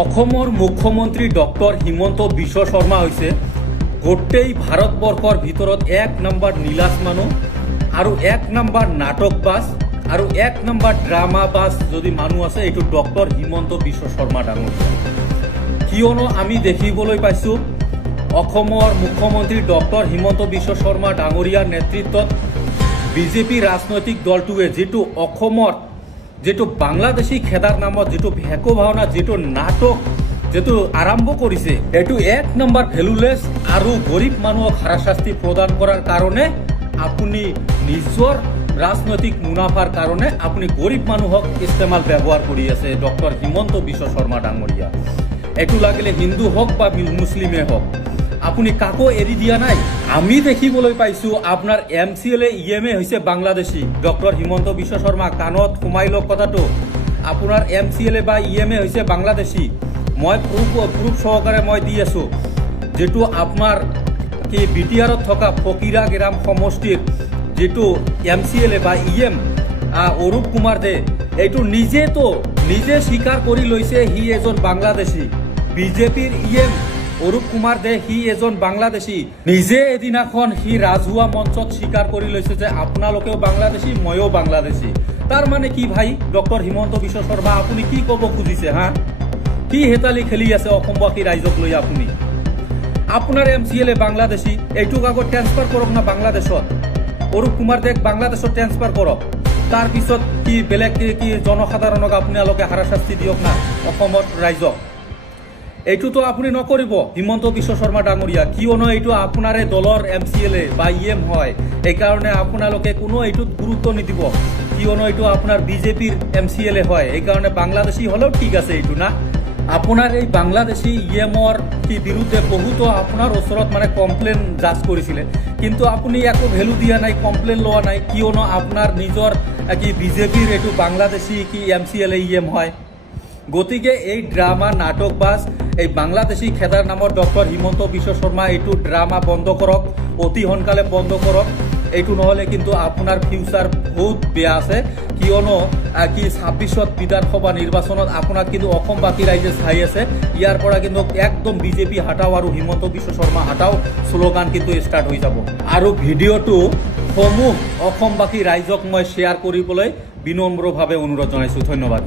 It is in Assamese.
অসমৰ মুখ্যমন্ত্ৰী ডক্টৰ হিমন্ত বিশ্ব শৰ্মা হৈছে গোটেই ভাৰতবৰ্ষৰ ভিতৰত 1 নম্বৰ নীলাজ মানুহ আৰু 1 নম্বৰ নাটকবাজ আৰু 1 নম্বৰ ড্ৰামাবাজ যদি মানুহ আছে এইটো ডক্টৰ হিমন্ত বিশ্ব শৰ্মা ডাঙৰীয়া। কিয়নো আমি দেখিবলৈ পাইছো অসমৰ মুখ্যমন্ত্ৰী ডক্টৰ হিমন্ত বিশ্ব শৰ্মা ডাঙৰীয়াৰ নেতৃত্বত বিজেপি ৰাজনৈতিক দলটোৱে যেটো অসমৰ যেটো বাংলাদেশী খেদাৰ নামত যেটো ভেকো ভাওনা যেটো নাটক যেটো আৰম্ভ কৰিছে এটো 1 নম্বৰ ভ্যালুলেস আৰু গৰীব মানুহক হাৰাশাস্তি প্ৰদান কৰাৰ কাৰণে আপুনি নিজৰ ৰাজনৈতিক মুনাফাৰ কাৰণে আপুনি গৰীব মানুহক ইস্তেমাল ব্যৱহাৰ কৰি আছে ডক্টৰ হিমন্ত বিশ্ব শৰ্মা ডাঙৰীয়া। এটো লাগিলে হিন্দু হোক বা মুসলিমে হোক আপুনি কাকো এৰি দিয়া নাই। আমি দেখিবলৈ পাইছো আপোনাৰ এমসিএলএ ইএমএ হৈছে বাংলাদেশী ডক্টৰ হিমন্ত বিশ্ব শৰ্মা কানত সোমাই লওক কথাটো আপোনাৰ এমসিএলএ বা ইএমএ হৈছে বাংলাদেশী। মই প্ৰুফ সহকাৰে মই দি আছো যেটো আপোনাৰ কি বিটিআৰত থকা ফকিৰা গ্ৰাম সমষ্টিৰ যেটো এমসিএলএ বা ইএম অৰূপ কুমাৰ দে এইটো নিজে স্বীকাৰ কৰি লৈছে হি এজন বাংলাদেশী। বিজেপিৰ ইএম অৰূপ কুমাৰ দে হি এজন বাংলাদেশী নিজে এদিনাখন হি ৰাজহুৱা মঞ্চত স্বীকাৰ কৰি লৈছে যে আপোনালোকেও বাংলাদেশী ময়ো বাংলাদেশী। তাৰ মানে কি ভাই ডক্টৰ হিমন্ত বিশ্ব শৰ্মা আপুনি কি ক'ব খুজিছে হা কি হেতালি খেলি আছে অসমবাসী ৰাইজক লৈ আপুনি আপোনাৰ এমসিএলএ বাংলাদেশী এইটোক আগত ট্ৰান্সফাৰ কৰক না বাংলাদেশত অৰূপ কুমাৰ দেক বাংলাদেশত ট্ৰান্সফাৰ কৰক তাৰ পিছত কি বেলেগ কি জনসাধাৰণক আপোনালোকে হাৰাশাস্তি দিয়ক না অসমত ৰাইজক এইটোতো আপুনি নকৰিব হিমন্ত বিশ্ব শৰ্মা ডাঙৰীয়া। কিয়নো এইটো আপোনাৰে দলৰ এমসিএলএ বা ইএম হয় এই কাৰণে আপোনালোকে কোনো এইটোত গুৰুত্ব নিদিব কিয়নো এইটো আপোনাৰ বিজেপিৰ এমসিএলএ হয় এই কাৰণে বাংলাদেশী হলেও ঠিক আছে এইটো না আপোনাৰ এই বাংলাদেশী ইএমৰ কি বিৰুদ্ধে বহুতো আপোনাৰ ওচৰত মানে কমপ্লেইন জাজ কৰিছিলে কিন্তু আপুনি একো ভ্যালু দিয়া নাই কমপ্লেইন লোৱা নাই কিয়নো আপোনাৰ নিজৰ কি বিজেপিৰ এইটো বাংলাদেশী কি এমসিএলএ ইএম হয়। গতিকে এই ড্ৰামা নাটকবাজ এই বাংলাদেশী খেদাৰ নামত ডক্টৰ হিমন্ত বিশ্ব শৰ্মা এইটো ড্ৰামা বন্ধ কৰক অতি সোনকালে বন্ধ কৰক এইটো নহলে কিন্তু আপোনাৰ ফিউচাৰ বহুত বেয়া আছে কিয়নো কি 26ত বিধানসভা নিৰ্বাচনত আপোনাক কিন্তু অসমবাসী ৰাইজে চাই আছে ইয়াৰ পৰা কিন্তু একদম বিজেপি হটাও আৰু হিমন্ত বিশ্ব শৰ্মা হটাও স্লোগান কিন্তু ষ্টাৰ্ট হৈ যাব আৰু ভিডিঅ'টো সমূহ অসমবাসী ৰাইজক মই শ্বেয়াৰ কৰিবলৈ বিনম্ৰভাৱে অনুৰোধ জনাইছো। ধন্যবাদ।